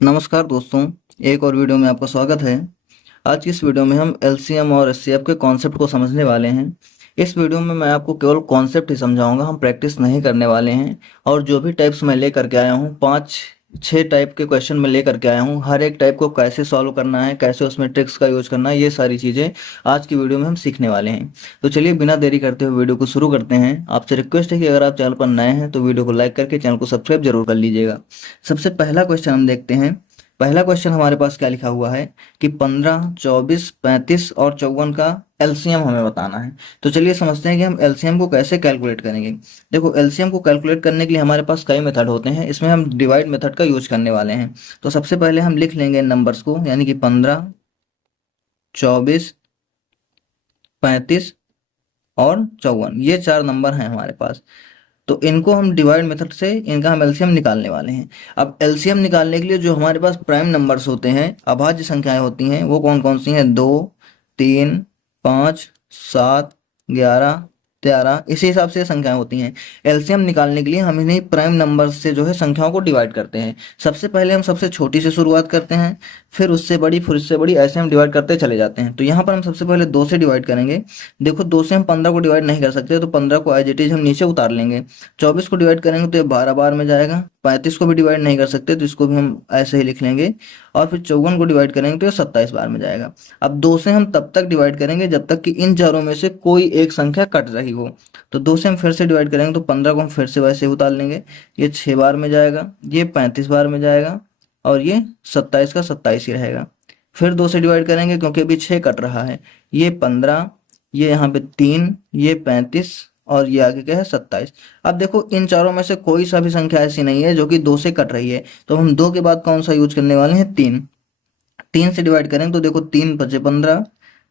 नमस्कार दोस्तों, एक और वीडियो में आपका स्वागत है। आज की इस वीडियो में हम एलसीएम और एचसीएफ के कॉन्सेप्ट को समझने वाले हैं। इस वीडियो में मैं आपको केवल कॉन्सेप्ट ही समझाऊंगा, हम प्रैक्टिस नहीं करने वाले हैं। और जो भी टाइप्स मैं लेकर के आया हूँ, 5-6 टाइप के क्वेश्चन मैं लेकर के आया हूँ। हर एक टाइप को कैसे सॉल्व करना है, कैसे उसमें ट्रिक्स का यूज करना है, ये सारी चीज़ें आज की वीडियो में हम सीखने वाले हैं। तो चलिए बिना देरी करते हुए वीडियो को शुरू करते हैं। आपसे रिक्वेस्ट है कि अगर आप चैनल पर नए हैं तो वीडियो को लाइक करके चैनल को सब्सक्राइब जरूर कर लीजिएगा। सबसे पहला क्वेश्चन हम देखते हैं। पहला क्वेश्चन हमारे पास क्या लिखा हुआ है कि 15, 24, 35 और 54 का एलसीएम हमें बताना है। तो चलिए समझते हैं कि हम एलसीएम को कैसे कैलकुलेट करेंगे। देखो, एलसीएम को कैलकुलेट करने के लिए हमारे पास कई मेथड होते हैं, इसमें हम डिवाइड मेथड का यूज करने वाले हैं। तो सबसे पहले हम लिख लेंगे नंबर्स को, यानी कि 15, 24, 35 और 54, ये 4 नंबर हैं हमारे पास। तो इनको हम डिवाइड मेथड से इनका हम एलसीएम निकालने वाले हैं। अब एलसीएम निकालने के लिए जो हमारे पास प्राइम नंबर्स होते हैं, अभाज्य संख्याएं होती हैं, वो कौन कौन सी हैं? 2, 3, 5, 7, 11, 13, इसी हिसाब से संख्याएं होती हैं। एलसीएम निकालने के लिए हम इन्हीं प्राइम नंबर से जो है संख्याओं को डिवाइड करते हैं। सबसे पहले हम सबसे छोटी से शुरुआत करते हैं, फिर उससे बड़ी, फिर उससे बड़ी, ऐसे हम डिवाइड करते चले जाते हैं। तो यहाँ पर हम सबसे पहले 2 से डिवाइड करेंगे। देखो, 2 से हम 15 को डिवाइड नहीं कर सकते, तो 15 को एज इट इज हम नीचे उतार लेंगे। 24 को डिवाइड करेंगे तो ये 12 बार में जाएगा। 35 को भी डिवाइड नहीं कर सकते, तो इसको भी हम ऐसे ही लिख लेंगे। और फिर 54 को डिवाइड करेंगे तो ये 27 बार में जाएगा। अब 2 से हम तब तक डिवाइड करेंगे जब तक कि इन चारों में से कोई एक संख्या कट रही हो। तो 2 से हम फिर से डिवाइड करेंगे तो 15 को हम फिर से वैसे ही उतार लेंगे। ये 6 बार में जाएगा, ये 35 बार में जाएगा, और ये 27 का 27 ही रहेगा। फिर 2 से डिवाइड करेंगे क्योंकि अभी 6 कट रहा है। ये 15, ये यहाँ पे 3, ये 35 और ये आगे क्या है? 27। अब देखो, इन चारों में से कोई सा भी संख्या ऐसी नहीं है जो कि 2 से कट रही है, तो हम 2 के बाद कौन सा यूज करने वाले हैं? 3। 3 से डिवाइड करेंगे तो देखो, 3 बचे 15,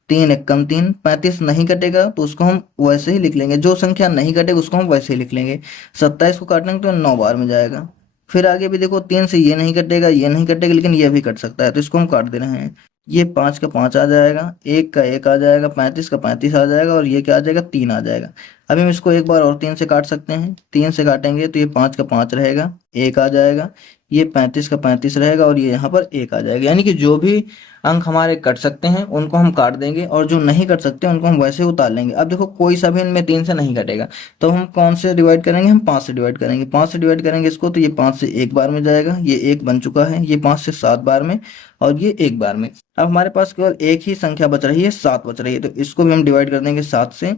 3 एक कम 3, 35 नहीं कटेगा तो उसको हम वैसे ही लिख लेंगे। जो संख्या नहीं कटेगा उसको हम वैसे ही लिख लेंगे। 27 को काटेंगे तो 9 बार में जाएगा। फिर आगे भी देखो, 3 से ये नहीं कटेगा, ये नहीं कटेगा, लेकिन ये भी कट सकता है, तो इसको हम काट दे रहे हैं। ये 5 का 5 आ जाएगा, 1 का 1 आ जाएगा, 35 का 35 आ जाएगा, और ये क्या आ जाएगा? 3 आ जाएगा। अभी हम इसको एक बार और 3 से काट सकते हैं। 3 से काटेंगे तो ये 5 का 5 रहेगा, 1 आ जाएगा, ये 35 का 35 रहेगा, और ये यहाँ पर 1 आ जाएगा। यानी कि जो भी अंक हमारे कट सकते हैं उनको हम काट देंगे, और जो नहीं कट सकते उनको हम वैसे उतार लेंगे। अब देखो, कोई सा भी इनमें 3 से नहीं कटेगा, तो हम कौन से डिवाइड करेंगे? हम 5 से डिवाइड करेंगे। 5 से डिवाइड करेंगे इसको तो ये 5 से 1 बार में जाएगा, ये 1 बन चुका है, ये 5 से 7 बार में, और ये 1 बार में। अब हमारे पास केवल एक ही संख्या बच रही है, 7 बच रही है, तो इसको भी हम डिवाइड कर देंगे 7 से।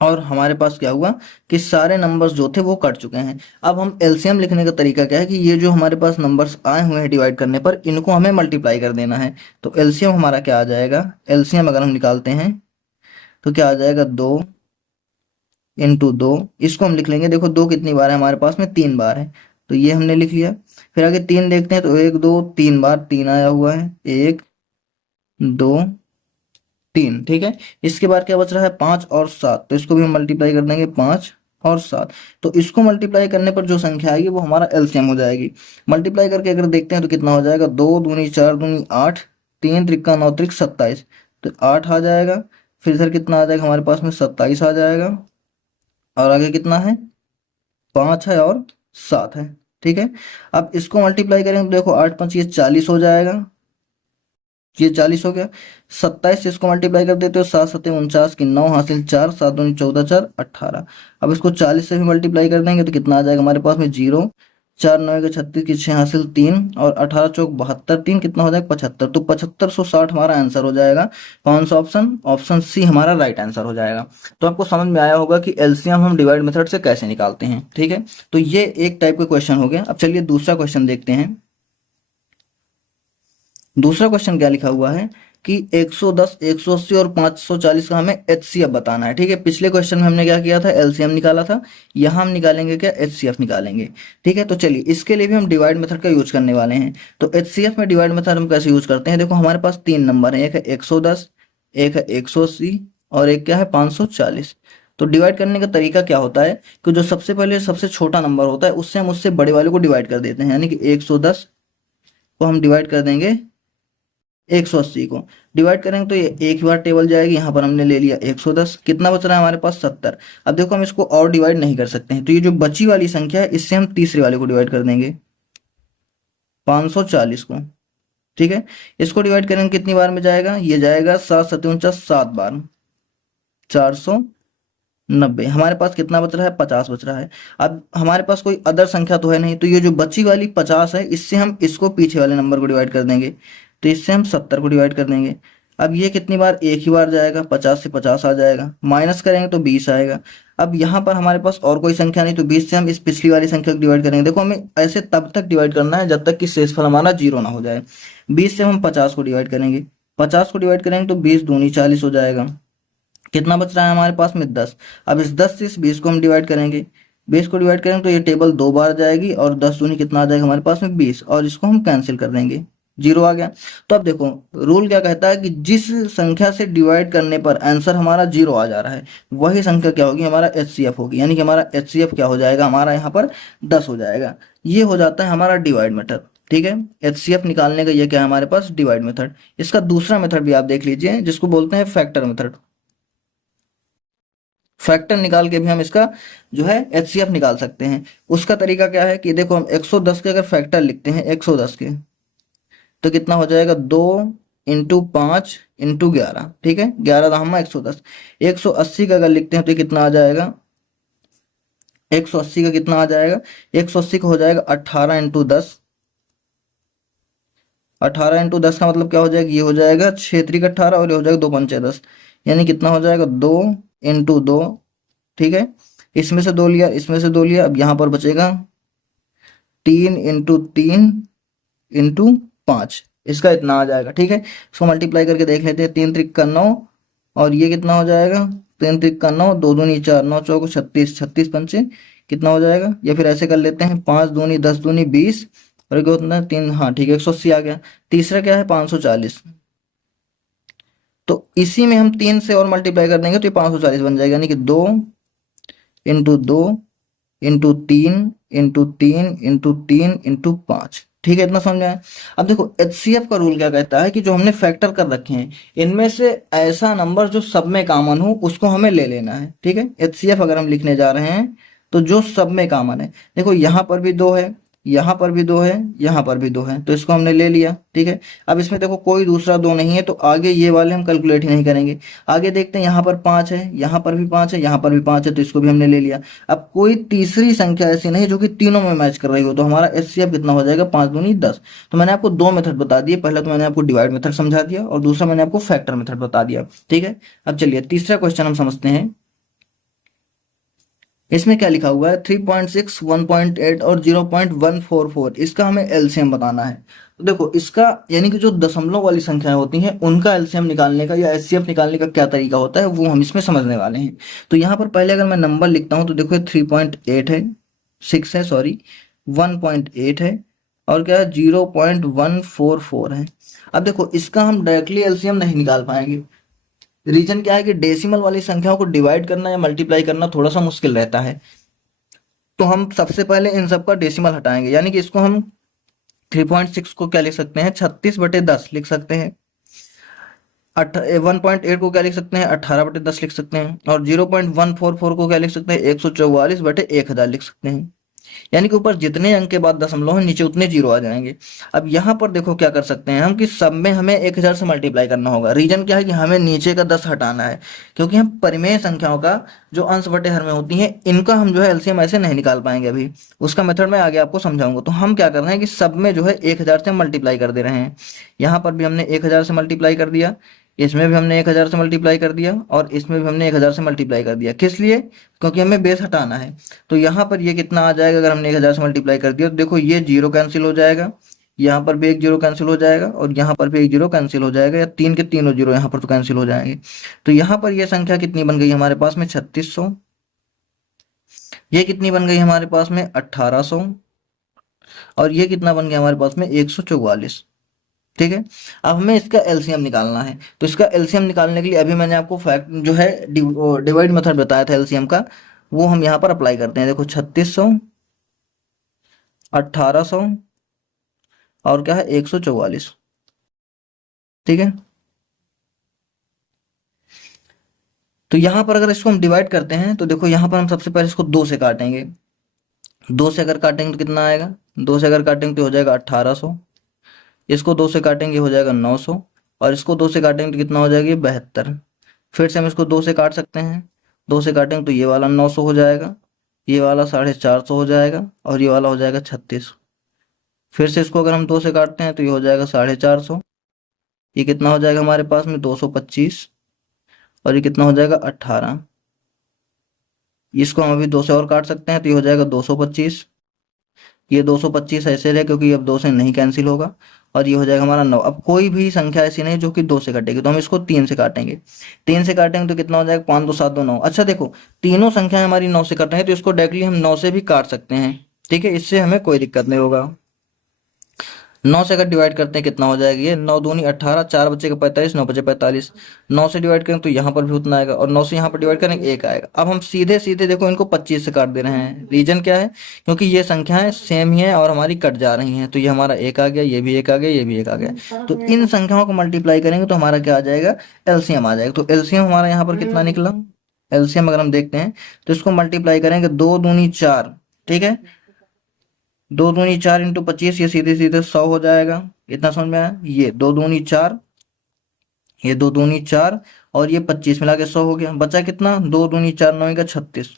और हमारे पास क्या हुआ कि सारे नंबर्स जो थे वो कट चुके हैं। अब हम एलसीएम लिखने का तरीका क्या है कि ये जो हमारे पास नंबर्स आए हुए हैं डिवाइड करने पर, इनको हमें मल्टीप्लाई कर देना है। तो एलसीएम हमारा क्या आ जाएगा? एलसीएम अगर हम निकालते हैं तो क्या आ जाएगा? 2 × 2। इसको हम लिख लेंगे। देखो, 2 कितनी बार है हमारे पास में? 3 बार है, तो ये हमने लिख लिया। फिर आगे 3 देखते हैं तो 1, 2, 3 बार 3 आया हुआ है, 1, 2, 3। ठीक है। इसके बाद क्या बच रहा है? 5 और 7, तो इसको भी हम मल्टीप्लाई कर देंगे, 5 और 7। तो इसको मल्टीप्लाई करने पर जो संख्या आएगी वो हमारा एलसीएम हो जाएगी। मल्टीप्लाई करके अगर देखते हैं तो कितना हो जाएगा? 2 दूनी 4 दूनी 8, 3 त्रिका 9 त्रिक 27, तो 8 आ जाएगा। फिर इधर कितना आ जाएगा हमारे पास में? 27 आ जाएगा। और आगे कितना है? 5 है और 7 है। ठीक है। अब इसको मल्टीप्लाई करेंगे तो देखो, 8 5 ये 40 हो जाएगा, ये 40 हो गया। 27 से इसको मल्टीप्लाई कर देते हो, 7 7 49 की 9 हासिल 4, 7 दूनी 14 4 18। अब इसको 40 से भी मल्टीप्लाई कर देंगे तो कितना आ जाएगा हमारे पास में? 0, 4 9 के 36 की 6 हासिल 3, और 18 चौक 72, 3 कितना हो जाएगा? 75। तो 7560 हमारा आंसर हो जाएगा। कौन सा ऑप्शन? ऑप्शन सी हमारा राइट आंसर हो जाएगा। तो आपको समझ में आया होगा कि एलसीएम हम डिवाइड मेथड से कैसे निकालते हैं। ठीक है। तो ये एक टाइप का क्वेश्चन हो गया। अब चलिए दूसरा क्वेश्चन देखते हैं। दूसरा क्वेश्चन क्या लिखा हुआ है कि 110, 180 और 540 का हमें एचसीएफ बताना है। ठीक है। पिछले क्वेश्चन में हमने क्या किया था? एलसीएम निकाला था। यहाँ हम निकालेंगे क्या? एचसीएफ निकालेंगे। ठीक है। तो चलिए, इसके लिए भी हम डिवाइड मेथड का यूज करने वाले हैं। तो एचसीएफ में डिवाइड मेथड हम कैसे यूज करते हैं? देखो, हमारे पास 3 नंबर है, एक है 110, एक है 180, और एक क्या है? 540। तो डिवाइड करने का तरीका क्या होता है कि जो सबसे पहले सबसे छोटा नंबर होता है उससे हम उससे बड़े वाले को डिवाइड कर देते हैं। यानी कि 110 को हम डिवाइड कर देंगे 180 को। डिवाइड करेंगे तो ये एक ही बार टेबल जाएगी। यहाँ पर हमने ले लिया 110, कितना बच रहा है हमारे पास? 70। अब देखो, हम इसको और डिवाइड नहीं कर सकते हैं, तो ये जो बची वाली संख्या है इससे हम तीसरे वाले को डिवाइड कर देंगे। 540 को, ठीक है। इसको डिवाइड करेंगे कितनी बार में जाएगा, ये जाएगा 7 7 490। हमारे पास कितना बच रहा है, 50 बच रहा है। अब हमारे पास कोई अदर संख्या तो है नहीं, तो ये जो बची वाली 50 है, इससे हम इसको पीछे वाले नंबर को डिवाइड कर देंगे, तो इससे हम 70 को डिवाइड कर देंगे। अब ये कितनी बार, एक ही बार जाएगा, 50 से 50 आ जाएगा, माइनस करेंगे तो 20 आएगा। अब यहाँ पर हमारे पास और कोई संख्या नहीं, तो 20 से हम इस पिछली वाली संख्या को डिवाइड करेंगे। देखो हमें ऐसे तब तक डिवाइड करना है जब तक कि शेषफल हमारा 0 ना हो जाए। 20 से हम 50 को डिवाइड करेंगे, 50 को डिवाइड करेंगे तो 20 दूनी 40 हो जाएगा। कितना बच रहा है हमारे पास में, 10। अब इस 10 से इस 20 को हम डिवाइड करेंगे, 20 को डिवाइड करेंगे तो ये टेबल 2 बार जाएगी, और 10 दूनी कितना आ जाएगा हमारे पास में, 20, और इसको हम कैंसिल कर देंगे, 0 आ गया। तो अब देखो रूल क्या कहता है कि जिस संख्या से डिवाइड करने पर आंसर हमारा 0 आ जा रहा है, वही संख्या क्या होगी, हमारा एचसीएफ होगी। यानी कि हमारा एचसीएफ क्या हो जाएगा, हमारा यहाँ पर 10 हो जाएगा। ये हो जाता है हमारा डिवाइड मेथड, ठीक है। एचसीएफ निकालने का ये क्या है हमारे पास, डिवाइड मेथड। इसका दूसरा मेथड भी आप देख लीजिए, जिसको बोलते हैं फैक्टर मेथड। फैक्टर निकाल के भी हम इसका जो है एचसीएफ निकाल सकते हैं। उसका तरीका क्या है कि देखो हम 110 के अगर फैक्टर लिखते हैं, 110 के, तो कितना हो जाएगा, 2 इंटू 5 इंटू 11, ठीक है, 11 दहमा 110। 180 का अगर लिखते हैं तो कितना आ जाएगा, 180 का कितना आ जाएगा, 180 का हो जाएगा 18 इंटू 10। 18 इंटू 10 का मतलब क्या हो जाएगा, ये हो जाएगा 6 3 18, और ये हो जाएगा 2 5 10, यानी कितना हो जाएगा, 2 इंटू 2, ठीक है। इसमें से 2 लिया, इसमें से 2 लिया, अब यहाँ पर बचेगा 3 इंटू 3 इंटू 5, इसका इतना आ जाएगा, ठीक है। इसको मल्टीप्लाई करके देख लेते हैं, 3 त्रिक का 9, और ये कितना हो जाएगा, 3 त्रिक का 9, 2 दूनी 4, 9 चौको 36, 36 पंचे कितना हो जाएगा, या फिर ऐसे कर लेते हैं, 5 दूनी 10 दूनी 20, और क्या होता है 3, हाँ ठीक है, 180 आ गया। तीसरा क्या है, 540, तो इसी में हम 3 से और मल्टीप्लाई कर देंगे तो ये 540 बन जाएगा, यानी कि 2 into 2 into 3 into 3 into 3 into 5, ठीक है, इतना समझ में आया। अब देखो एचसीएफ का रूल क्या कहता है कि जो हमने फैक्टर कर रखे हैं, इनमें से ऐसा नंबर जो सब में कॉमन हो उसको हमें ले लेना है, ठीक है। एचसीएफ अगर हम लिखने जा रहे हैं तो जो सब में कॉमन है, देखो यहाँ पर भी 2 है, यहाँ पर भी 2 है, यहाँ पर भी 2 है, तो इसको हमने ले लिया, ठीक है। अब इसमें देखो कोई दूसरा 2 नहीं है, तो आगे ये वाले हम कैलकुलेट ही नहीं करेंगे। आगे देखते हैं, यहाँ पर 5 है, यहाँ पर भी 5 है, यहाँ पर भी 5 है, तो इसको भी हमने ले लिया। अब कोई तीसरी संख्या ऐसी नहीं जो कि तीनों में मैच कर रही हो, तो हमारा एचसीएफ कितना हो जाएगा, 5 दूनी 10। तो मैंने आपको 2 मेथड बता दिए, पहला तो मैंने आपको डिवाइड मेथड समझा दिया, और दूसरा मैंने आपको फैक्टर मेथड बता दिया, ठीक है। अब चलिए तीसरा क्वेश्चन हम समझते हैं। इसमें क्या लिखा हुआ है, 3.6 1.8 और 0.144, इसका हमें एलसीएम बताना है। तो देखो इसका यानी कि जो दशमलव वाली संख्याएं होती हैं उनका एलसीएम निकालने का या एचसीएफ निकालने का क्या तरीका होता है, वो हम इसमें समझने वाले हैं। तो यहाँ पर पहले अगर मैं नंबर लिखता हूँ तो देखो 3.8 है, 6 है, सॉरी 1.8 है, और क्या है 0.144 है। अब देखो इसका हम डायरेक्टली एलसीएम नहीं निकाल पाएंगे। रीजन क्या है कि डेसिमल वाली संख्याओं को डिवाइड करना या मल्टीप्लाई करना थोड़ा सा मुश्किल रहता है। तो हम सबसे पहले इन सब का डेसिमल हटाएंगे, यानी कि इसको हम 3.6 को क्या लिख सकते हैं, 36/10 लिख सकते हैं। 1.8 को क्या लिख सकते हैं, 18/10 लिख सकते हैं। और 0.144 को क्या लिख सकते हैं, 144/1000 लिख सकते हैं। यानी कि ऊपर जितने अंक के बाद दशमलव है, नीचे उतने जीरो आ जाएंगे। अब यहाँ पर देखो क्या कर सकते हैं हम कि सब में हमें 1000 से मल्टीप्लाई करना होगा। रीजन क्या है कि हमें नीचे का 10 हटाना है, क्योंकि हम परिमेय संख्याओं का जो अंश बटे हर में होती हैं, इनका हम जो है एलसीएम ऐसे नहीं निकाल पाएंगे अभी। उसका मेथड मैं आगे आपको समझाऊंगा। तो हम क्या कर रहे हैं कि सब में जो है 1000 से मल्टीप्लाई कर दे रहे हैं। यहाँ पर भी हमने 1000 से मल्टीप्लाई कर दिया, इसमें भी हमने 1000 से मल्टीप्लाई कर दिया, और इसमें भी हमने 1000 से मल्टीप्लाई कर दिया। किस लिए, क्योंकि हमें बेस हटाना है। तो यहाँ पर ये कितना आ जाएगा, अगर हमने 1000 से मल्टीप्लाई कर दिया तो देखो ये जीरो कैंसिल हो जाएगा, यहाँ पर भी एक जीरो कैंसिल हो जाएगा, और यहाँ पर भी एक जीरो कैंसिल हो जाएगा, या तीन के तीनों जीरो यहाँ पर तो कैंसिल हो जाएंगे। तो यहाँ पर ये संख्या कितनी बन गई हमारे पास में, 3600। ये कितनी बन गई हमारे पास में, 1800। और ये कितना बन गया हमारे पास में, 144। ठीक है। अब हमें इसका एलसीएम निकालना है। तो इसका एलसीएम निकालने के लिए अभी मैंने आपको फैक्ट जो है डिवाइड मेथड बताया था एलसीएम का, वो हम यहाँ पर अप्लाई करते हैं। देखो 3600, 1800 और क्या है 144। ठीक है। तो यहाँ पर अगर इसको हम डिवाइड करते हैं तो देखो यहाँ पर हम सबसे पहले इसको 2 से काटेंगे। 2 से अगर काटेंगे तो कितना आएगा, 2 से अगर काटेंगे तो हो जाएगा 1800, इसको 2 से काटेंगे हो जाएगा 900, और इसको 2 से काटेंगे तो कितना हो जाएगा 72। फिर से हम इसको 2 से काट सकते हैं, 2 से काटेंगे तो ये वाला 900 हो जाएगा, ये वाला 450 हो जाएगा, और ये वाला हो जाएगा 36। फिर से इसको अगर हम 2 से काटते हैं तो ये हो जाएगा 450, ये कितना हो जाएगा हमारे पास में 225, और ये कितना हो जाएगा 18। इसको हम अभी 2 से और काट सकते हैं तो ये हो जाएगा 225, ये 225 ऐसे रहे क्योंकि अब 2 से नहीं कैंसिल होगा, और ये हो जाएगा हमारा 9। अब कोई भी संख्या ऐसी नहीं जो कि 2 से कटेगी, तो हम इसको 3 से काटेंगे, 3 से काटेंगे तो कितना हो जाएगा 5 2 7 2 9। अच्छा देखो, तीनों संख्याएं हमारी 9 से कट रही है तो इसको डायरेक्टली हम 9 से भी काट सकते हैं, ठीक है, इससे हमें कोई दिक्कत नहीं होगा। 9 से अगर डिवाइड करते हैं कितना हो जाएगा, ये 9 दूनी 18, 4 बचे का 45, 9 बचे 45, 9 से डिवाइड करें तो यहाँ पर भी उतना आएगा, और 9 से यहाँ पर डिवाइड करेंगे 1 आएगा। अब हम सीधे सीधे देखो इनको 25 से काट दे रहे हैं, रीजन क्या है, क्योंकि ये संख्याएं सेम ही है और हमारी कट जा रही हैं, तो ये हमारा 1 आ गया, ये भी 1 आ गया, ये भी 1 आ गया। तो इन संख्याओं को मल्टीप्लाई करेंगे तो हमारा क्या आ जाएगा, एलसीएम आ जाएगा। तो एलसीएम हमारा यहाँ पर कितना निकला, एलसीएम अगर हम देखते हैं तो इसको मल्टीप्लाई करेंगे, 2 दूनी 4, ठीक है, 2 दूनी 4 इंटू 25, ये सीधे सीधे 100 हो जाएगा। इतना समझ में आया, ये 2 दूनी 4, ये 2 दूनी 4, और ये 25 मिला के 100 हो गया। बचा कितना, 2 दूनी 4 9 का 36,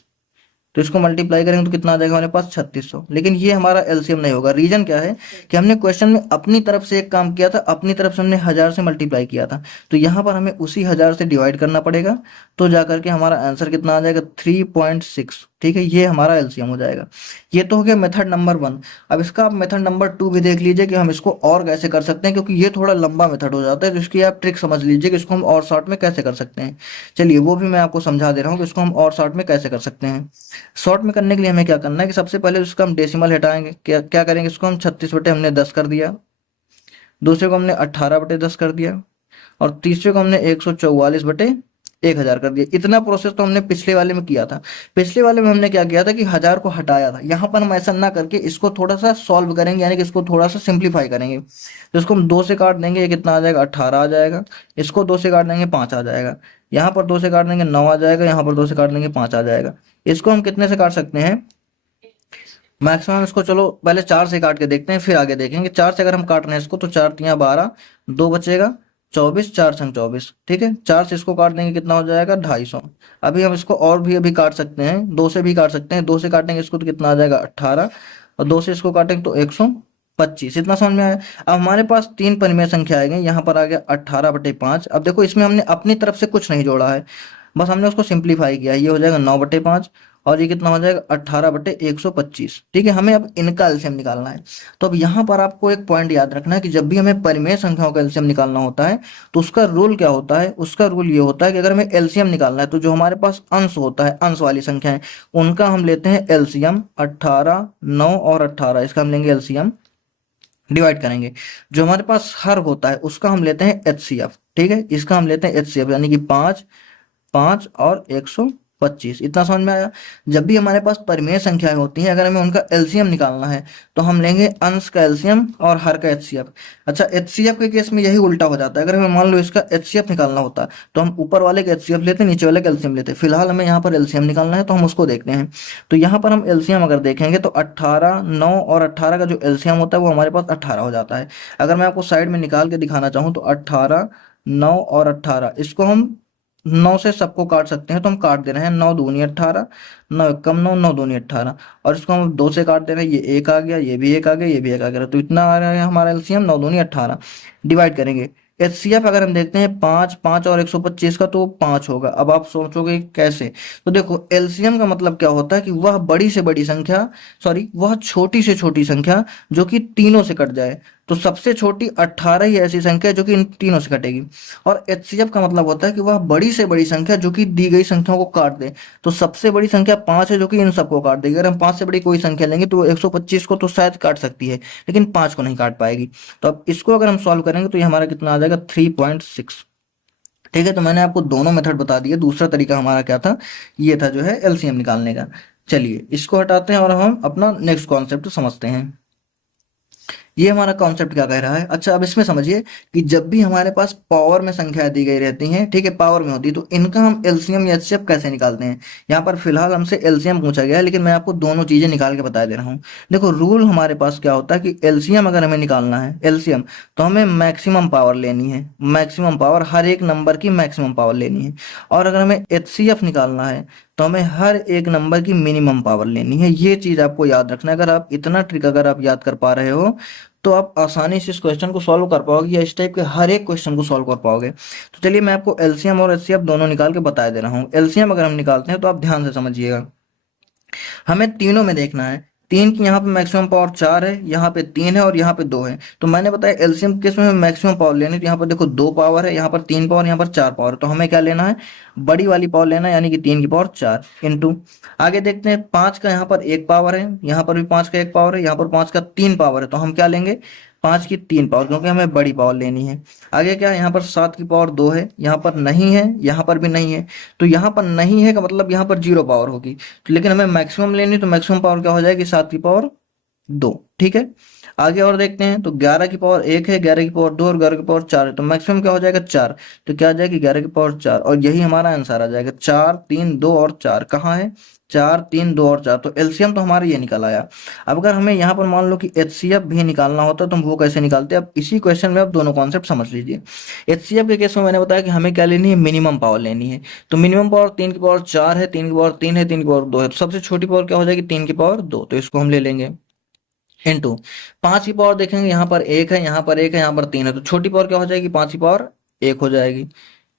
तो इसको मल्टीप्लाई करेंगे तो कितना आ जाएगा हमारे पास 3600। लेकिन ये हमारा एलसीएम नहीं होगा, रीजन क्या है कि हमने क्वेश्चन में अपनी तरफ से एक काम किया था, अपनी तरफ से हमने 1000 से मल्टीप्लाई किया था, तो यहाँ पर हमें उसी 1000 से डिवाइड करना पड़ेगा, तो जाकर के हमारा आंसर कितना आ जाएगा 3.6, ठीक है, ये हमारा एलसीएम हो जाएगा। ये तो हो गया मेथड नंबर 1। अब इसका आप मेथड नंबर 2 भी देख लीजिए कि हम इसको और कैसे कर सकते हैं, क्योंकि ये थोड़ा लंबा मेथड हो जाता है, तो इसकी आप ट्रिक समझ लीजिए कि इसको हम और शॉर्ट में कैसे कर सकते हैं। चलिए वो भी मैं आपको समझा दे रहा हूँ कि इसको हम और शॉर्ट में कैसे कर सकते हैं। शॉर्ट में करने के लिए हमें क्या करना है कि सबसे पहले उसका हम डेसिमल हटाएंगे, क्या क्या करेंगे, इसको हम 36 बटे हमने 10 कर दिया, दूसरे को हमने 18 बटे 10 कर दिया, और तीसरे को हमने 144 बटे 1000 कर दिया। इतना प्रोसेस तो हमने पिछले वाले में किया था। पिछले वाले में हमने क्या किया था कि 1000 को हटाया था, यहाँ पर हम ऐसा ना करके इसको थोड़ा सा सॉल्व करेंगे, यानी कि इसको थोड़ा सा सिंप्लीफाई करेंगे। तो इसको हम 2 से काट देंगे, ये कितना आ जाएगा 18 आ जाएगा, इसको 2 से काट देंगे 5 आ जाएगा, यहाँ पर 2 से काट देंगे 9 आ जाएगा, यहाँ पर 2 से काट देंगे 5 आ जाएगा। इसको हम कितने से काट सकते हैं, मैक्सिमम इसको चलो पहले 4 से काट के देखते हैं, फिर आगे देखेंगे। 4 से अगर हम काट रहे हैं इसको तो 4 तियां 12, 2 बचेगा 24, 4 छंग 24, ठीक है, 4 से इसको काट देंगे कितना हो जाएगा 250। अभी हम इसको और भी अभी काट सकते हैं, 2 से भी काट सकते हैं, 2 से काटेंगे इसको तो कितना आ जाएगा 18, और 2 से इसको काटेंगे तो 125। इतना समझ में आया। अब हमारे पास 3 परिमेय संख्या आ गई, यहाँ पर आ गया 18/5। अब देखो इसमें हमने अपनी तरफ से कुछ नहीं जोड़ा है, बस हमने उसको सिंप्लीफाई किया, ये हो जाएगा 9/5, और ये कितना हो जाएगा 18/125, ठीक है। हमें अब इनका एलसीएम निकालना है। तो अब यहाँ पर आपको एक पॉइंट याद रखना है कि जब भी हमें परिमेय संख्याओं का एलसीएम निकालना होता है तो उसका रूल क्या होता है, उसका रूल ये होता है कि अगर हमें एलसीएम निकालना है तो जो हमारे पास अंश होता है, अंश वाली संख्या है, उनका हम लेते हैं एलसीएम। 18, 9 और 18, इसका हम लेंगे एलसीएम, डिवाइड करेंगे। जो हमारे पास हर होता है उसका हम लेते हैं एचसीएफ, ठीक है, इसका हम लेते हैं एचसीएफ, यानी कि 5, 5 और 125। इतना समझ में आया। जब भी हमारे पास परिमेय संख्याएं होती हैं, अगर हमें उनका एलसीएम निकालना है तो हम लेंगे अंश का एलसीएम और हर का एचसीएफ। अच्छा, एचसीएफ के केस में यही उल्टा हो जाता है, अगर हमें मान लो इसका एचसीएफ निकालना होता तो हम ऊपर वाले का एचसीएफ लेते, नीचे वाले का एलसीएम लेते। फिलहाल हमें यहाँ पर एलसीएम निकालना है तो हम उसको देखते हैं। तो यहाँ पर हम एलसीएम अगर देखेंगे तो 18, 9 और 18 का जो एलसीएम होता है वो हमारे पास 18 हो जाता है। अगर मैं आपको साइड में निकाल के दिखाना चाहूँ तो 18, 9 और 18, इसको हम 9 से सबको काट सकते हैं, तो हम काट दे रहे हैं। 9 दूनी 18, 9 कम 9, 9 दूनी 18, और इसको हम 2 से काट दे रहे हैं, ये 1 आ गया, ये भी 1 आ गया, ये भी 1 आ गया, तो इतना आ रहा है हमारा एलसीएम 9 दूनी 18। डिवाइड करेंगे एचसीएफ अगर हम देखते हैं 5, 5 और 125 का, तो 5 होगा। अब आप सोचोगे कैसे, तो देखो एलसीएम का मतलब क्या होता है कि वह बड़ी से बड़ी संख्या, सॉरी वह छोटी से छोटी संख्या जो कि तीनों से कट जाए। तो सबसे छोटी 18 ही ऐसी संख्या है जो कि इन तीनों से कटेगी। और एचसीएफ का मतलब होता है कि वह बड़ी से बड़ी संख्या जो कि दी गई संख्याओं को काट दे। तो सबसे बड़ी संख्या 5 है जो कि इन सबको काट देगी। अगर हम 5 से बड़ी कोई संख्या लेंगे तो 125 को तो शायद काट सकती है, लेकिन 5 को नहीं काट पाएगी। तो अब इसको अगर हम सॉल्व करेंगे तो ये हमारा कितना आ जाएगा 3.6, ठीक है। तो मैंने आपको दोनों मेथड बता दिए। दूसरा तरीका हमारा क्या था, ये था जो है एलसीएम निकालने का। चलिए इसको हटाते हैं और हम अपना नेक्स्ट कॉन्सेप्ट समझते हैं। ये हमारा कॉन्सेप्ट क्या कह रहा है। अच्छा, अब इसमें समझिए कि जब भी हमारे पास पावर में संख्या दी गई रहती हैं, ठीक है, पावर में होती है, तो इनका हम एलसीएम या एचसीएफ कैसे निकालते हैं। यहाँ पर फिलहाल हमसे एलसीएम पूछा गया है, लेकिन मैं आपको दोनों चीजें निकाल के बता दे रहा हूँ। देखो, रूल हमारे पास क्या होता है कि एलसीएम अगर हमें निकालना है, एलसीएम, तो हमें मैक्सिमम पावर लेनी है, मैक्सिमम पावर, हर एक नंबर की मैक्सिमम पावर लेनी है। और अगर हमें एचसीएफ निकालना है तो हमें हर एक नंबर की मिनिमम पावर लेनी है। ये चीज आपको याद रखना है। अगर आप इतना ट्रिक अगर आप याद कर पा रहे हो तो आप आसानी से इस क्वेश्चन को सॉल्व कर पाओगे, या इस टाइप के हर एक क्वेश्चन को सॉल्व कर पाओगे। तो चलिए मैं आपको एलसीएम और एचसीएफ दोनों निकाल के बता दे रहा हूँ। एलसीएम अगर हम निकालते हैं तो आप ध्यान से समझिएगा, हमें तीनों में देखना है। तीन की यहाँ पे मैक्सिमम पावर 4 है, यहाँ पे 3 है और यहाँ पे 2 है। तो मैंने बताया एलसीएम केस में हमें मैक्सिमम पावर लेनी है, तो यहाँ पर देखो 2 पावर है, यहाँ पर 3 पावर, यहाँ पर 4 पावर है। तो हमें क्या लेना है, बड़ी वाली पावर लेना है, यानी कि 3 की पावर 4 इंटू, आगे देखते हैं 5 का यहाँ पर 1 पावर है, यहाँ पर भी 5 का 1 पावर है, यहाँ पर 5 का 3 पावर है। तो हम क्या लेंगे, 5 की 3 पावर, क्योंकि हमें बड़ी पावर लेनी है। आगे क्या है, यहाँ पर 7 की पावर 2 है, यहाँ पर नहीं है, यहाँ पर भी नहीं है। तो यहाँ पर नहीं है का मतलब यहाँ पर 0 पावर होगी। तो लेकिन हमें मैक्सिमम लेनी, तो मैक्सिमम पावर क्या हो जाएगी, 7 की पावर 2, ठीक है। आगे और देखते हैं, तो 11 की पावर 1 है, 11 की पावर 2 और 11 की पावर 4 है। तो मैक्सिमम क्या हो जाएगा, 4। तो क्या आ जाएगी, 11 की पावर 4, और यही हमारा आंसर आ जाएगा। 4 3 2 और 4 कहाँ है, 4 3 2 और 4। तो एलसीएम तो हमारा ये निकल आया। अब अगर हमें यहाँ पर मान लो कि एचसीएफ भी निकालना होता तो हम वो कैसे निकालते हैं। अब इसी क्वेश्चन में आप दोनों कॉन्सेप्ट समझ लीजिए। एचसीएफ के केस में मैंने बताया कि हमें क्या लेनी है, मिनिमम पावर लेनी है। तो मिनिमम पावर 3 की पावर 4 है, 3 की पावर 3 है, 3 की पावर 2 है। तो सबसे छोटी पावर क्या हो जाएगी, 3 की पावर 2। तो इसको हम ले लेंगे इंटू 5 की पावर, देखेंगे यहाँ पर 1 है, यहाँ पर 1 है, यहाँ पर 3 है। तो छोटी पावर क्या हो जाएगी, 5 की पावर 1 हो जाएगी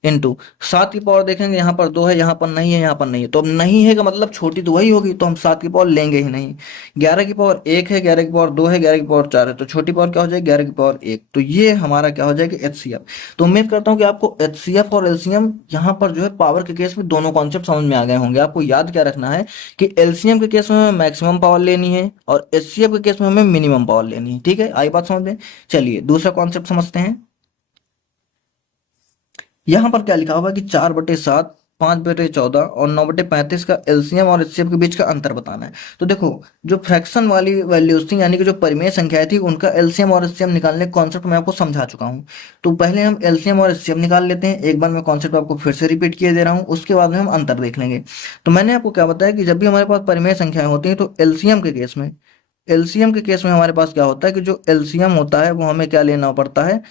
इंटू 7 की पावर, देखेंगे यहाँ पर 2 है, यहाँ पर नहीं है, यहाँ पर नहीं है। तो अब नहीं है का मतलब छोटी तो वही होगी, तो हम 7 की पावर लेंगे ही नहीं। 11 की पावर 1 है, 11 की पावर 2 है, 11 की पावर 4 है। तो छोटी पावर क्या हो जाएगी, 11 की पावर 1। तो ये हमारा क्या हो जाएगा, एचसीएफ। तो उम्मीद करता हूँ कि आपको एचसीएफ और एलसीएम यहाँ पर जो है पावर के केस में दोनों कॉन्सेप्ट समझ में आ गए होंगे। आपको याद क्या रखना है कि एलसीएम के केस में हमें मैक्सिमम पावर लेनी है और एचसीएफ के केस में हमें मिनिमम पावर लेनी है। ठीक है, आई बात समझ में। चलिए दूसरा कॉन्सेप्ट समझते हैं। यहाँ पर क्या लिखा हुआ है कि 4/7, 5/14 और 9/35 का एलसीएम और एचसीएफ के बीच का अंतर बताना है। तो देखो, जो फ्रैक्शन वाली वैल्यूज थी, यानी कि जो परिमेय संख्याएं थी, उनका एलसीएम और एचसीएम निकालने का कॉन्सेप्ट मैं आपको समझा चुका हूँ। तो पहले हम एलसीएम और एचसीएम निकाल लेते हैं। एक बार मैं कॉन्सेप्ट आपको फिर से रिपीट किए दे रहा हूँ, उसके बाद में हम अंतर देख लेंगे। तो मैंने आपको क्या बताया कि जब भी हमारे पास परिमेय संख्याएं होती हैं, तो एलसीएम के केस में हमारे पास क्या होता है कि जो एलसीएम होता है वो हमें क्या लेना पड़ता है,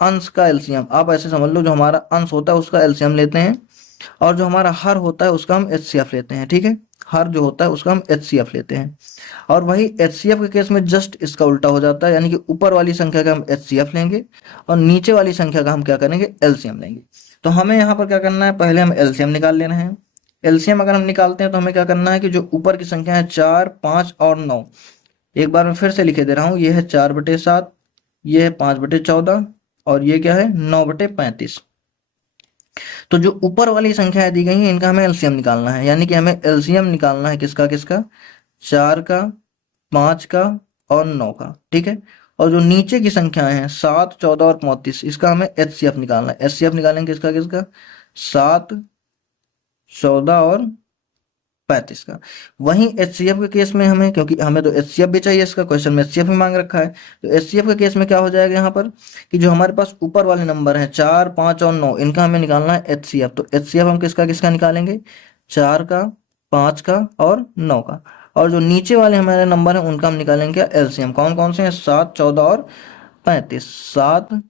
अंश का एलसीएम। आप ऐसे समझ लो, जो हमारा अंश होता है उसका एलसीएम लेते हैं, और जो हमारा हर होता है उसका हम एचसीएफ लेते हैं। ठीक है, हर जो होता है उसका हम एचसीएफ लेते हैं। और वही एचसीएफ के केस में जस्ट इसका उल्टा हो जाता है, यानी कि ऊपर वाली संख्या का हम एचसीएफ लेंगे और नीचे वाली संख्या का हम क्या करेंगे, एलसीएम लेंगे। तो हमें यहाँ पर क्या करना है, पहले हम एलसीएम निकाल लेना है। एलसीएम अगर हम निकालते हैं तो हमें क्या करना है कि जो ऊपर की संख्या है 4 5 और 9, एक बार मैं फिर से लिखे दे रहा हूँ। ये है 4/7, ये है 5/14 और ये क्या है, 9/35। तो जो ऊपर वाली संख्याएं दी गई हैं, इनका हमें एलसीएम निकालना है, यानी कि हमें एलसीएम निकालना है किसका किसका, 4 का, 5 का और 9 का। ठीक है, और जो नीचे की संख्याएं हैं 7 14 और 35, इसका हमें एचसीएफ निकालना है। एचसीएफ निकालेंगे किसका किसका, 7 14 और 35 का। वहीं एचसीएफ के केस में हमें, क्योंकि हमें तो एचसीएफ भी चाहिए, इसका क्वेश्चन में एचसीएफ भी मांग रखा है, तो एचसीएफ के केस में क्या हो जाएगा यहाँ पर कि जो हमारे पास ऊपर वाले नंबर हैं 4 5 और 9, इनका हमें निकालना है एचसीएफ। तो एचसीएफ हम किसका किसका निकालेंगे, 4 का, 5 का और 9 का। और जो नीचे वाले हमारे नंबर हैं उनका हम निकालेंगे क्या, एलसीएम। कौन कौन से हैं, 7 14 और 35, 7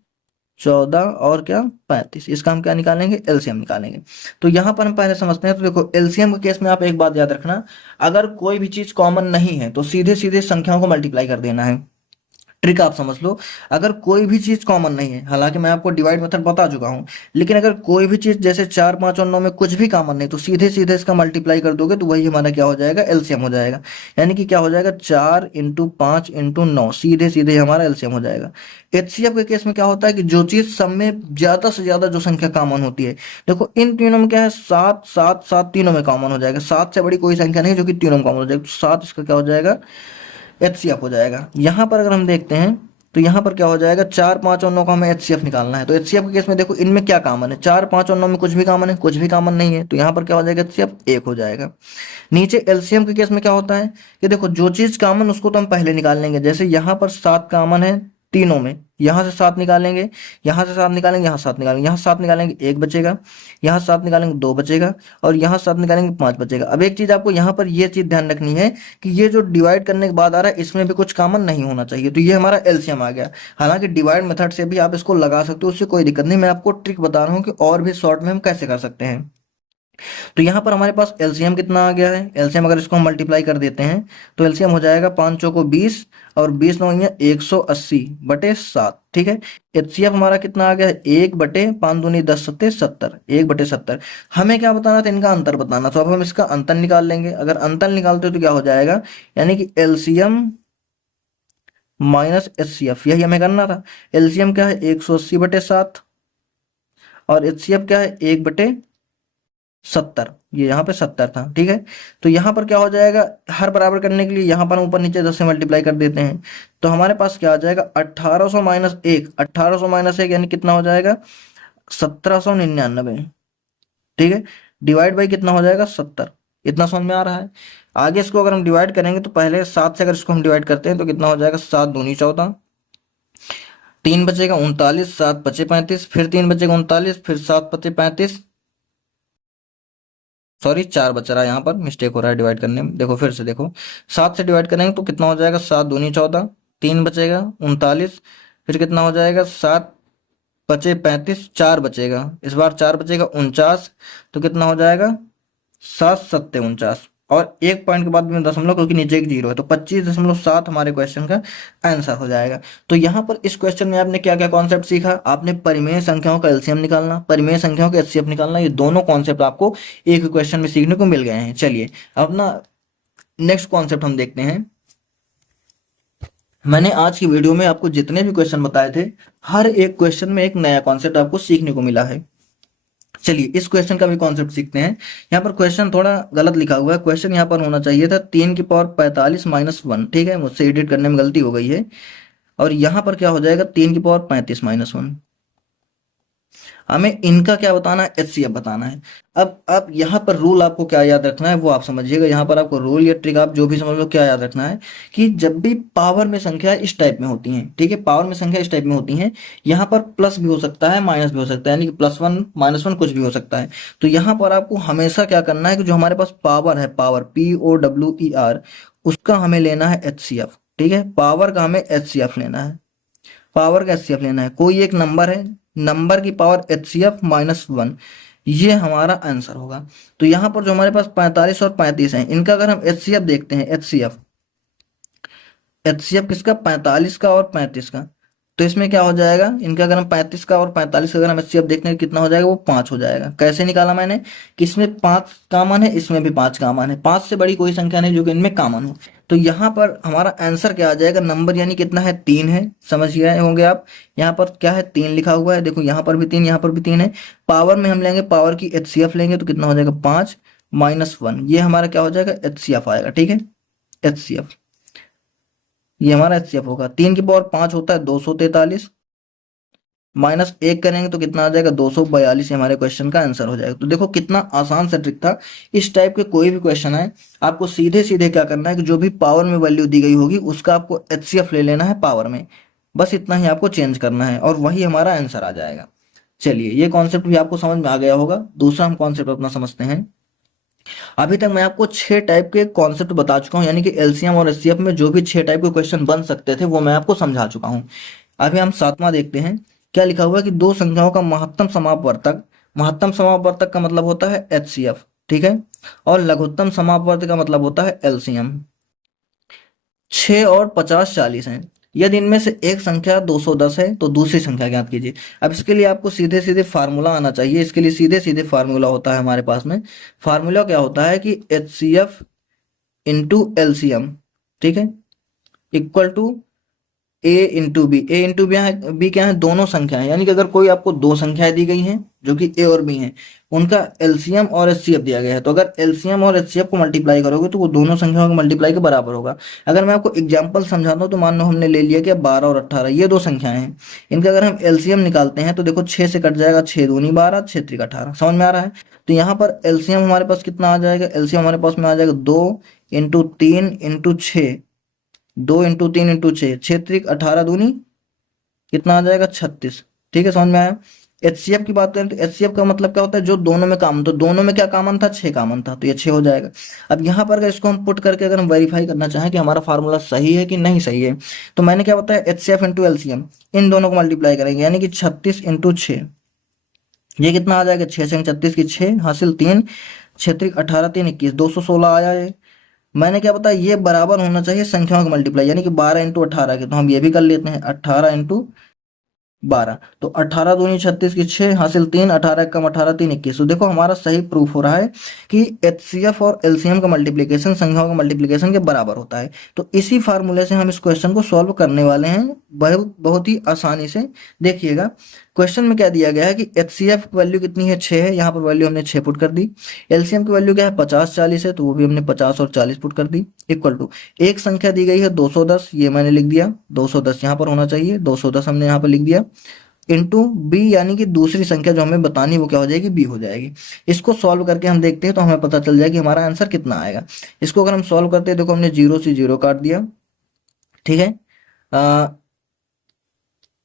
14 और क्या 35, इसका हम क्या निकालेंगे, एलसीएम निकालेंगे। तो यहाँ पर हम पहले समझते हैं। तो देखो, एलसीएम के केस में आप एक बात याद रखना, अगर कोई भी चीज कॉमन नहीं है तो सीधे सीधे संख्याओं को मल्टीप्लाई कर देना है। ट्रिक आप समझ लो, अगर कोई भी चीज कॉमन नहीं है, हालांकि मैं आपको डिवाइड मेथड बता चुका हूं, लेकिन अगर कोई भी चीज जैसे 4 5 और 9 में कुछ भी कॉमन नहीं, तो सीधे सीधे इसका मल्टीप्लाई कर दोगे तो वही हमारा क्या हो जाएगा, एलसीएम हो जाएगा। यानी कि क्या हो जाएगा, 4 × 5 × 9, सीधे सीधे हमारा एलसीएम हो जाएगा। एचसीएफ के केस में क्या होता है कि जो चीज सब में ज्यादा से ज्यादा जो संख्या कॉमन होती है, देखो इन तीनों में क्या है, 7 7 7 तीनों में कॉमन हो जाएगा। 7 से बड़ी कोई संख्या नहीं जो कि तीनों में कॉमन हो जाएगा, तो 7 इसका क्या हो जाएगा, एचसीएफ हो जाएगा। यहाँ पर अगर हम देखते हैं तो यहाँ पर क्या हो जाएगा, 4, 5 और 9 का हमें एचसीएफ निकालना है। तो एचसीएफ के केस में देखो इनमें क्या कॉमन है, 4, 5 और 9 में कुछ भी कॉमन है, कुछ भी कॉमन नहीं है। तो यहाँ पर क्या हो जाएगा, एचसीएफ 1 हो जाएगा। नीचे एलसीएम के केस में क्या होता है कि देखो जो चीज कॉमन उसको तो हम पहले निकाल लेंगे। जैसे यहाँ पर 7 कॉमन है तीनों में, यहाँ से 7 निकालेंगे, यहाँ से 7 निकालेंगे, यहाँ 7 निकालेंगे, यहाँ 7 निकालेंगे 1 बचेगा, यहाँ 7 निकालेंगे 2 बचेगा, और यहाँ 7 निकालेंगे 5 बचेगा। अब एक चीज आपको यहाँ पर ये चीज ध्यान रखनी है कि ये जो डिवाइड करने के बाद आ रहा है इसमें भी कुछ कॉमन नहीं होना चाहिए। तो ये हमारा एलसीएम आ गया। हालांकि डिवाइड मेथड से भी आप इसको लगा सकते हो, उससे कोई दिक्कत नहीं। मैं आपको ट्रिक बता रहा हूँ कि और भी शॉर्ट में हम कैसे कर सकते हैं। तो यहाँ पर हमारे पास एलसीएम कितना आ गया है, एलसीएम अगर इसको हम मल्टीप्लाई कर देते हैं तो एलसीएम हो जाएगा 5 चौको 20 और 20 नौ 180/7। ठीक है। एचसीएफ हमारा कितना आ गया है, 1/5 दूनी 10 सत्ते 70, 1/70। हमें क्या बताना था, इनका अंतर बताना। तो अब हम इसका अंतर निकाल लेंगे। अगर अंतर निकालते हो तो क्या हो जाएगा, यानी कि एलसीएम माइनस एचसीएफ, यही हमें करना था। एलसीएम क्या है 180/7 और एचसीएफ क्या है 1/70। ये यहाँ पे 70 था। ठीक है। तो यहाँ पर क्या हो जाएगा, हर बराबर करने के लिए यहाँ पर ऊपर नीचे 10 से मल्टीप्लाई कर देते हैं। तो हमारे पास क्या आ जाएगा, 1800 माइनस 1, 1800 माइनस 1 यानी कितना हो जाएगा, 1799। ठीक है। डिवाइड बाई कितना हो जाएगा, 70। इतना समझ में आ रहा है। आगे इसको अगर हम डिवाइड करेंगे तो पहले 7 से अगर इसको हम डिवाइड करते हैं तो कितना हो जाएगा, 7 दूनी 14, 3 बचेगा 39, 7 पचे 35, फिर 3 बचेगा 39, फिर 7 पचे 35, सॉरी 4 बच रहा है, यहाँ पर मिस्टेक हो रहा है डिवाइड करने में। देखो फिर से देखो, 7 से डिवाइड करेंगे तो कितना हो जाएगा, 7 दूनी 14, 3 बचेगा 39, फिर कितना हो जाएगा, 7 बचे 35, 4 बचेगा, इस बार 4 बचेगा 49। तो कितना हो जाएगा, 7 सत्ते 49, और एक पॉइंट के बाद में दशमलव क्योंकि नीचे एक जीरो है, तो 25.7 हमारे क्वेश्चन का आंसर हो जाएगा। तो यहाँ पर इस क्वेश्चन में आपने क्या क्या कॉन्सेप्ट सीखा, आपने परिमेय संख्याओं का एलसीएम निकालना, परिमेय संख्याओं का एचसीएफ निकालना, ये दोनों कॉन्सेप्ट आपको एक क्वेश्चन में सीखने को मिल गए हैं। चलिए अब ना नेक्स्ट कॉन्सेप्ट हम देखते हैं। मैंने आज की वीडियो में आपको जितने भी क्वेश्चन बताए थे, हर एक क्वेश्चन में एक नया कॉन्सेप्ट आपको सीखने को मिला है। चलिए इस क्वेश्चन का भी कॉन्सेप्ट सीखते हैं। यहाँ पर क्वेश्चन थोड़ा गलत लिखा हुआ है। क्वेश्चन यहाँ पर होना चाहिए था 3 की पावर 45 माइनस 1। ठीक है, मुझसे एडिट करने में गलती हो गई है। और यहाँ पर क्या हो जाएगा, 3 की पावर 35 माइनस 1। हमें इनका क्या बताना है, एचसीएफ बताना है। अब यहाँ पर रूल आपको क्या याद रखना है वो आप समझिएगा। यहाँ पर आपको रूल या ट्रिक आप जो भी समझ लो, क्या याद रखना है कि जब भी पावर में संख्या इस टाइप में होती हैं, ठीक है, पावर में संख्या इस टाइप में होती हैं, यहाँ पर प्लस भी हो सकता है माइनस भी हो सकता है, यानी कि +1 -1 कुछ भी हो सकता है। तो यहाँ पर आपको हमेशा क्या करना है कि जो हमारे पास पावर है, पावर POWER, उसका हमें लेना है एचसीएफ। ठीक है, पावर का हमें एचसीएफ लेना है, पावर का एचसीएफ लेना है। कोई एक नंबर है, नंबर की पावर एचसीएफ -1, ये हमारा आंसर होगा। तो यहाँ पर जो हमारे पास 45 और 35 है, इनका अगर हम एचसीएफ देखते हैं, एचसीएफ एचसीएफ किसका, 45 का और 35 का, तो इसमें क्या हो जाएगा, इनका अगर हम 35 का और 45 का अगर हम एचसीएफ देखते हैं कितना हो जाएगा, वो 5 हो जाएगा। कैसे निकाला मैंने कि इसमें 5 कॉमन है, इसमें भी 5 कॉमन है, 5 से बड़ी कोई संख्या नहीं जो कि इनमें कॉमन हो। तो यहाँ पर हमारा आंसर क्या आ जाएगा, नंबर यानी कितना है, 3 है। समझ गए होंगे आप। यहाँ पर क्या है, 3 लिखा हुआ है, देखो यहाँ पर भी 3, यहाँ पर भी 3 है। पावर में हम लेंगे, पावर की एचसीएफ लेंगे तो कितना हो जाएगा, 5 -1, ये हमारा क्या हो जाएगा, एचसीएफ आएगा। ठीक है, एचसीएफ, ये हमारा एचसीएफ होगा। 3 की पावर 5 होता है 243, -1 करेंगे तो कितना आ जाएगा, 242, हमारे क्वेश्चन का आंसर हो जाएगा। तो देखो कितना आसान सा ट्रिक था। इस टाइप के कोई भी क्वेश्चन है, आपको सीधे सीधे क्या करना है कि जो भी पावर में वैल्यू दी गई होगी उसका आपको एचसीएफ ले लेना है पावर में, बस इतना ही आपको चेंज करना है और वही हमारा आंसर आ जाएगा। चलिए ये कॉन्सेप्ट भी आपको समझ में आ गया होगा। दूसरा हम कॉन्सेप्ट अपना समझते हैं। अभी तक मैं आपको 6 टाइप के कॉन्सेप्ट बता चुका हूँ, यानी कि एलसीएम और एचसीएफ में जो भी 6 टाइप के क्वेश्चन बन सकते थे वो मैं आपको समझा चुका हूँ। अभी हम 7वां देखते हैं। क्या लिखा हुआ है कि दो संख्याओं का महत्तम समापवर्तक, महत्तम समापवर्तक का मतलब होता है एचसीएफ, ठीक है, और लघुत्तम समापवर्तक का मतलब होता है एलसीएम। 6 और 50 40 हैं। यदि इनमें से एक संख्या 210 है तो दूसरी संख्या ज्ञात कीजिए। अब इसके लिए आपको सीधे सीधे फार्मूला आना चाहिए। इसके लिए सीधे सीधे फार्मूला होता है हमारे पास में। फार्मूला क्या होता है कि एचसीएफ इंटू एलसीएम, ठीक है, equal to a into b, a into b क्या है, दोनों संख्याएं, यानी कि अगर कोई आपको दो संख्याएं दी गई हैं जो कि ए और बी हैं, उनका एलसीएम और एचसीएफ दिया गया है, तो अगर एलसीएम और एचसीएफ को मल्टीप्लाई करोगे तो वो दोनों संख्याओं के मल्टीप्लाई के बराबर होगा। अगर मैं आपको एग्जांपल समझाता हूँ तो मान लो हमने ले लिया कि 12 और 18 ये दो संख्याएं हैं, इनका अगर हम एलसीएम निकालते हैं तो देखो 6 से कट जाएगा, 6 दूनी 12, 6 त्रिक 18, समझ में आ रहा है। तो यहाँ पर एलसीएम हमारे पास कितना आ जाएगा, एलसीएम हमारे पास में आ जाएगा 2 × 3 × 6, 2 × 3 × 6, 6 त्रिक 18 दूनी कितना आ जाएगा 36। ठीक है, समझ में आया। एचसीएफ की बात करें तो एचसीएफ का मतलब क्या होता है, जो दोनों में कॉमन, तो दोनों में क्या कॉमन था, 6 कॉमन था, तो ये 6 हो जाएगा। अब यहाँ पर अगर इसको हम पुट करके अगर हम वेरीफाई करना चाहें कि हमारा फार्मूला सही है कि नहीं सही है, तो मैंने क्या बताया, एचसीएफ इंटू एलसीएम, इन दोनों को मल्टीप्लाई करेंगे, यानी कि 36 × 6, ये कितना आ जाएगा, 6 से 36 की 6 हासिल 3, 6 त्रिक 18, 3 21, 216 आया है। मैंने क्या बताया, ये बराबर होना चाहिए संख्याओं का मल्टीप्लाई, यानी कि 12 × 18 के, तो हम ये भी कर लेते हैं, 18 × 12, तो 18 दूनी 36 की 6 हासिल 3, 18 कम 18, 3 21। तो देखो हमारा सही प्रूफ हो रहा है कि एचसीएफ और एलसीएम का मल्टीप्लिकेशन संख्याओं का मल्टीप्लिकेशन के बराबर होता है। तो इसी फार्मूले से हम इस क्वेश्चन को सॉल्व करने वाले हैं बहुत बहुत ही आसानी से। देखिएगा क्वेश्चन में क्या दिया गया है कि एचसीएफ की वैल्यू कितनी है, 6 है, यहाँ पर वैल्यू हमने 6 पुट कर दी। एलसीएम की वैल्यू क्या है, 50 40 है, तो वो भी हमने 50 और 40 पुट कर दी। इक्वल टू एक संख्या दी गई है 210, ये मैंने लिख दिया, 210 यहाँ पर होना चाहिए, 210 हमने यहाँ पर लिख दिया, इंटू बी, यानी कि दूसरी संख्या जो हमें बतानी वो क्या हो जाएगी, बी हो जाएगी। इसको सॉल्व करके हम देखते हैं तो हमें पता चल जाएगा कि हमारा आंसर कितना आएगा। इसको अगर हम सॉल्व करते हैं, देखो हमने 0 से 0 काट दिया, ठीक है।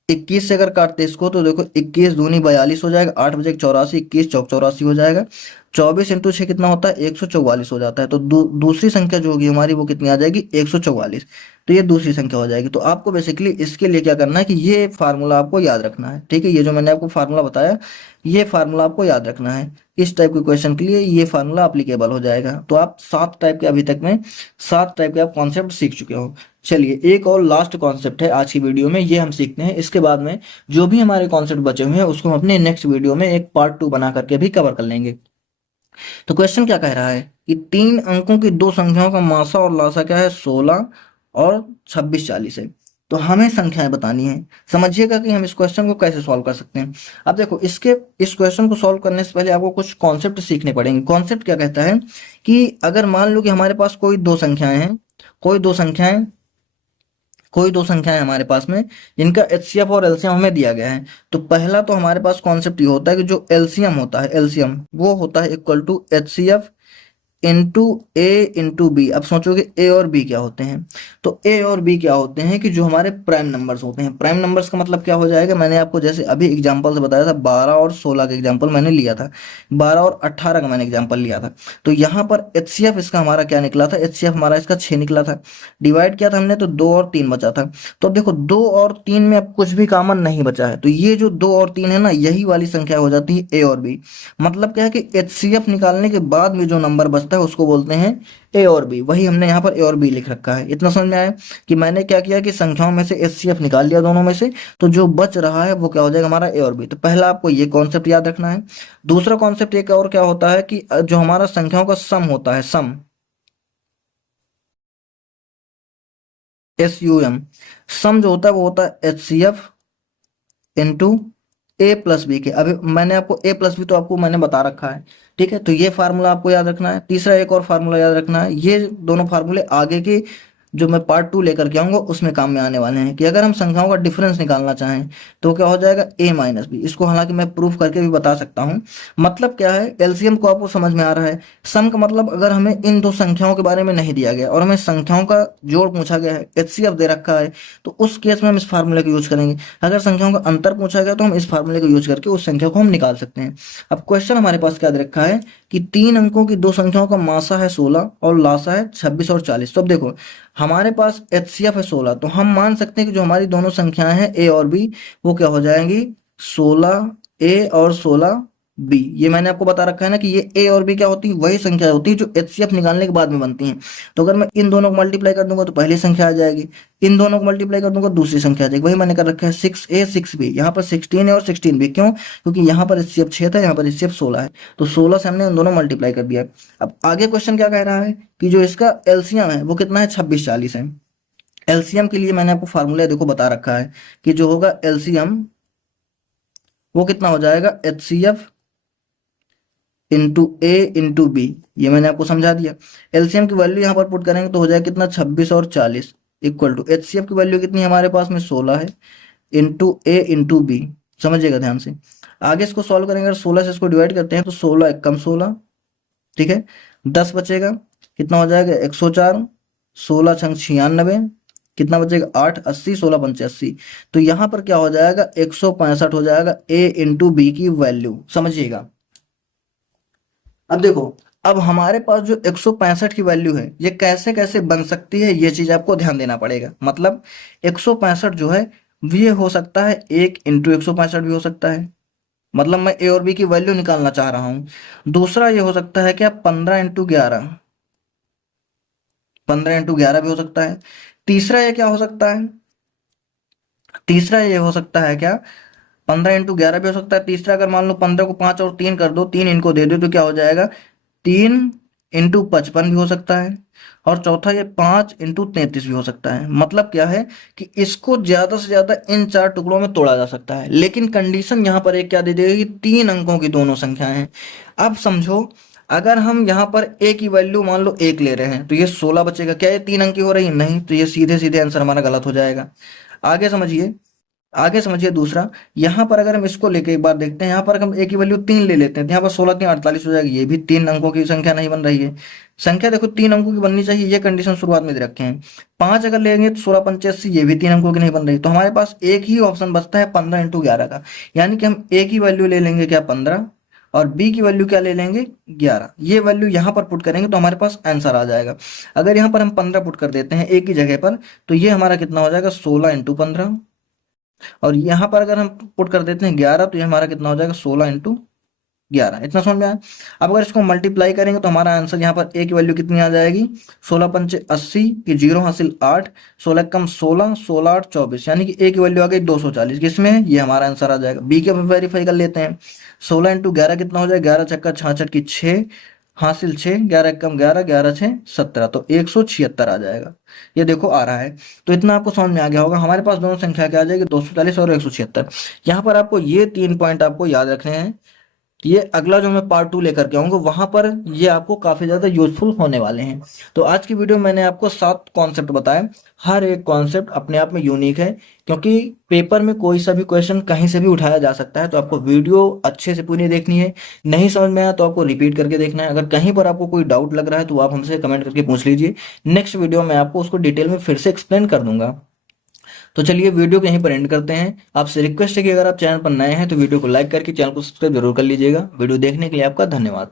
21 से अगर काटते इसको तो देखो 21 दूनी 42 हो जाएगा, 8 बजे 84, 21 चौक 84 हो जाएगा, 24 × 6 कितना होता है, 144 हो जाता है। तो दूसरी संख्या जो होगी हमारी वो कितनी आ जाएगी, 144। तो ये दूसरी संख्या हो जाएगी। तो आपको बेसिकली इसके लिए क्या करना है कि ये फार्मूला आपको याद रखना है, ठीक है। ये जो मैंने आपको फार्मूला बताया, ये फार्मूला आपको याद रखना है। इस टाइप के क्वेश्चन के लिए ये फार्मूला अप्लीकेबल हो जाएगा। तो आप 7 टाइप के, अभी तक में 7 टाइप के आप कॉन्सेप्ट सीख चुके हो। चलिए एक और लास्ट कॉन्सेप्ट है आज की वीडियो में, ये हम सीखते हैं। इसके बाद में जो भी हमारे कॉन्सेप्ट बचे हुए हैं उसको हम अपने नेक्स्ट वीडियो में एक पार्ट 2 बना करके भी कवर कर लेंगे। तो क्वेश्चन क्या कह रहा है कि 3 अंकों की दो संख्याओं का मासा और लासा क्या है, 16 और 26 40 है। तो हमें संख्याएं बतानी है। समझिएगा कि हम इस क्वेश्चन को कैसे सॉल्व कर सकते हैं। अब देखो इस क्वेश्चन को सॉल्व करने से पहले आपको कुछ कॉन्सेप्ट सीखने पड़ेंगे। कॉन्सेप्ट क्या कहता है कि अगर मान लो कि हमारे पास कोई दो संख्याएं हैं, कोई दो संख्याएं हमारे पास में जिनका एचसीएफ और एलसीएम हमें दिया गया है। तो पहला तो हमारे पास कॉन्सेप्ट ये होता है कि जो एलसीएम होता है, एलसीएम वो होता है equal to HCF into a into b. अब सोचोगे ए और बी क्या होते हैं, तो ए और बी क्या होते हैं कि जो हमारे प्राइम नंबर्स होते हैं। प्राइम नंबर्स का मतलब क्या हो जाएगा, मैंने आपको जैसे अभी एग्जांपल से बताया था, 12 और 16 का एग्जांपल मैंने लिया था, 12 और 18 का मैंने एग्जांपल लिया था। तो यहाँ पर एचसीएफ इसका हमारा क्या निकला था, एचसीएफ हमारा इसका 6 निकला था। डिवाइड किया था हमने तो 2 और 3 बचा था। तो अब देखो 2 और 3 में अब कुछ भी कॉमन नहीं बचा है, तो ये जो 2 और 3 है ना, यही वाली संख्या हो जाती है ए और बी। मतलब क्या है कि एचसीएफ निकालने के बाद में जो नंबर बचता है उसको बोलते हैं ए और बी। वही हमने यहाँ पर ए और बी लिख रखा है। इतना समझ में आया कि मैंने क्या किया कि संख्याओं में से एचसीएफ निकाल लिया दोनों में से, तो जो बच रहा है वो क्या हो जाएगा, हमारा ए और बी। तो पहला आपको ये कॉन्सेप्ट याद रखना है। दूसरा कॉन्सेप्ट एक और क्या होता है कि जो हमारा संख्याओं का सम होता है, सम, SUM, सम जो होता है वो होता है एचसीएफ इंटू ए प्लस बी के। अभी मैंने आपको ए प्लस बी तो आपको मैंने बता रखा है, ठीक है। तो ये फार्मूला आपको याद रखना है। तीसरा एक और फार्मूला याद रखना है। ये दोनों फार्मूले आगे के जो मैं पार्ट 2 लेकर के आऊंगा उसमें काम में आने वाले हैं कि अगर हम संख्याओं का डिफरेंस निकालना चाहें तो क्या हो जाएगा, ए माइनस बी। इसको हालांकि मैं प्रूफ करके भी बता सकता हूं। मतलब क्या है, एलसीएम को आपको समझ में आ रहा है। सम का मतलब अगर हमें इन दो संख्याओं के बारे में नहीं दिया गया और हमें संख्याओं का जोड़ पूछा गया है, एचसीएफ दे रखा है, तो उस केस में हम इस फार्मूले का यूज करेंगे। अगर संख्याओं का अंतर पूछा गया तो हम इस फार्मूले को यूज करके उस संख्या को हम निकाल सकते हैं। अब क्वेश्चन हमारे पास क्या दे रखा है कि 3 अंकों की दो संख्याओं का मासा है 16 और लासा है 26 और 40। तो अब देखो हमारे पास एचसीएफ है 16, तो हम मान सकते हैं कि जो हमारी दोनों संख्याएं हैं ए और बी वो क्या हो जाएंगी, 16 ए और 16 बी। ये मैंने आपको बता रखा है ना कि ये ए और बी क्या होती है, वही संख्या होती है जो एचसीएफ निकालने के बाद में बनती हैं। तो अगर मैं इन दोनों को मल्टीप्लाई कर दूंगा तो पहली संख्या आ जाएगी, इन दोनों को मल्टीप्लाई कर दूंगा दूसरी संख्या आ जाएगी। वही मैंने कर रखा है 6A 6B, यहाँ पर 16 है और 16B। क्यों, क्योंकि यहाँ पर एचसीएफ 6 था, यहाँ पर एचसीएफ 16 है, तो 16 से हमने उन दोनों मल्टीप्लाई कर दिया। अब आगे क्वेश्चन क्या कह रहा है कि जो इसका एलसीएम है वो कितना है, 26 40 है। एलसीएम के लिए मैंने आपको फार्मूला देखो बता रखा है कि जो होगा एलसीएम वो कितना हो जाएगा, H c F into a into B. ये मैंने आपको समझा दिया। एलसीएम की वैल्यू यहाँ पर पुट करेंगे तो हो जाएगा कितना, 26 और 40 equal to h c f की वैल्यू कितनी है हमारे पास में 16 है, इंटू ए इंटू बी। समझिएगा ध्यान से। आगे इसको सॉल्व करेंगे, अगर 16 से इसको डिवाइड करते हैं तो 16 एकम 16, ठीक है, 10 बचेगा, कितना हो जाएगा 104, 16 छंग 96, कितना बचेगा 8, 80, 16 पंचे 80। तो यहाँ पर क्या हो जाएगा 165 हो जाएगा ए इंटू बी की वैल्यू। समझिएगा। अब देखो, अब हमारे पास जो 165 की वैल्यू है ये कैसे कैसे बन सकती है, ये चीज आपको ध्यान देना पड़ेगा। मतलब 165 जो है ये हो सकता है 1 इंटू 165 भी हो सकता है, मतलब मैं ए और बी की वैल्यू निकालना चाह रहा हूं। दूसरा ये हो सकता है क्या 15 इंटू 11, 15 इंटू 11 भी हो सकता है। तीसरा ये क्या हो सकता है, तीसरा ये हो सकता है क्या 15 इंटू 11 भी हो सकता है। तीसरा अगर मान लो 15 को 5 और 3 कर दो, 3 इनको दे दो तो क्या हो जाएगा 3 इंटू 55 भी हो सकता है। और चौथा ये 5 इंटू 33 भी हो सकता है। मतलब क्या है कि इसको ज्यादा से ज्यादा इन 4 टुकड़ों में तोड़ा जा सकता है, लेकिन कंडीशन यहाँ पर एक क्या दे देगी कि 3 अंकों की दोनों संख्याएं हैं। अब समझो, अगर हम यहाँ पर ए की वैल्यू मान लो 1 ले रहे हैं तो ये 16 बचेगा। क्या ये 3 अंक की हो रही है? नहीं, तो ये सीधे सीधे आंसर हमारा गलत हो जाएगा। आगे समझिए, आगे समझिए दूसरा। यहाँ पर अगर हम इसको लेके एक बार देखते हैं, यहाँ पर हम ए की वैल्यू 3 ले लेते हैं तो यहाँ पर 16 3 48 हो जाएगी। ये भी 3 अंकों की संख्या नहीं बन रही है। संख्या देखो 3 अंकों की बननी चाहिए, ये कंडीशन शुरुआत में दे रखे हैं। 5 अगर लेंगे तो 16 पंचे 80, ये भी 3 अंकों की नहीं बन रही। तो हमारे पास एक ही ऑप्शन बचता है 15 इंटू 11 का। यानी कि हम ए की वैल्यू ले लेंगे क्या 15, और बी की वैल्यू क्या ले लेंगे 11। ये वैल्यू यहाँ पर पुट करेंगे तो हमारे पास आंसर आ जाएगा। अगर यहाँ पर हम 15 पुट कर देते हैं ए की जगह पर तो ये हमारा कितना हो जाएगा 16 इंटू 15, और यहाँ पर अगर हम पुट कर देते हैं 11 तो ये हमारा कितना हो जाएगा 16 इंटू 11। इतना समझ में आया। अब अगर इसको मल्टीप्लाई करेंगे तो हमारा आंसर यहाँ पर ए की वैल्यू कितनी आ जाएगी 16 पंचे 80 की 0 हासिल 8, 16 कम 16, 16 8 24, यानी कि ए की वैल्यू आ गई 240। किसमें? ये हमारा आंसर आ जाएगा। बी के वेरीफाई कर लेते हैं। 16 इंटू 11 कितना हो जाएगा 11 छक्का 66 की 6 हासिल 6, 11 कम 11, 11 6 17, तो 176 आ जाएगा। ये देखो आ रहा है। तो इतना आपको समझ में आ गया होगा। हमारे पास दोनों संख्या क्या आ जाएगी 240 और 176। यहाँ पर आपको ये 3 पॉइंट आपको याद रखने हैं। ये अगला जो मैं पार्ट 2 लेकर के आऊंगा वहां पर ये आपको काफी ज्यादा यूजफुल होने वाले हैं। तो आज की वीडियो में मैंने आपको 7 कॉन्सेप्ट बताए। हर एक कॉन्सेप्ट अपने आप में यूनिक है, क्योंकि पेपर में कोई सा भी क्वेश्चन कहीं से भी उठाया जा सकता है। तो आपको वीडियो अच्छे से पूरी देखनी है। नहीं समझ में आया तो आपको रिपीट करके देखना है। अगर कहीं पर आपको कोई डाउट लग रहा है तो आप हमसे कमेंट करके पूछ लीजिए। नेक्स्ट वीडियो में आपको उसको डिटेल में फिर से एक्सप्लेन कर दूंगा। तो चलिए वीडियो को यहीं पर एंड करते हैं। आपसे रिक्वेस्ट है कि अगर आप चैनल पर नए हैं तो वीडियो को लाइक करके चैनल को सब्सक्राइब जरूर कर लीजिएगा। वीडियो देखने के लिए आपका धन्यवाद।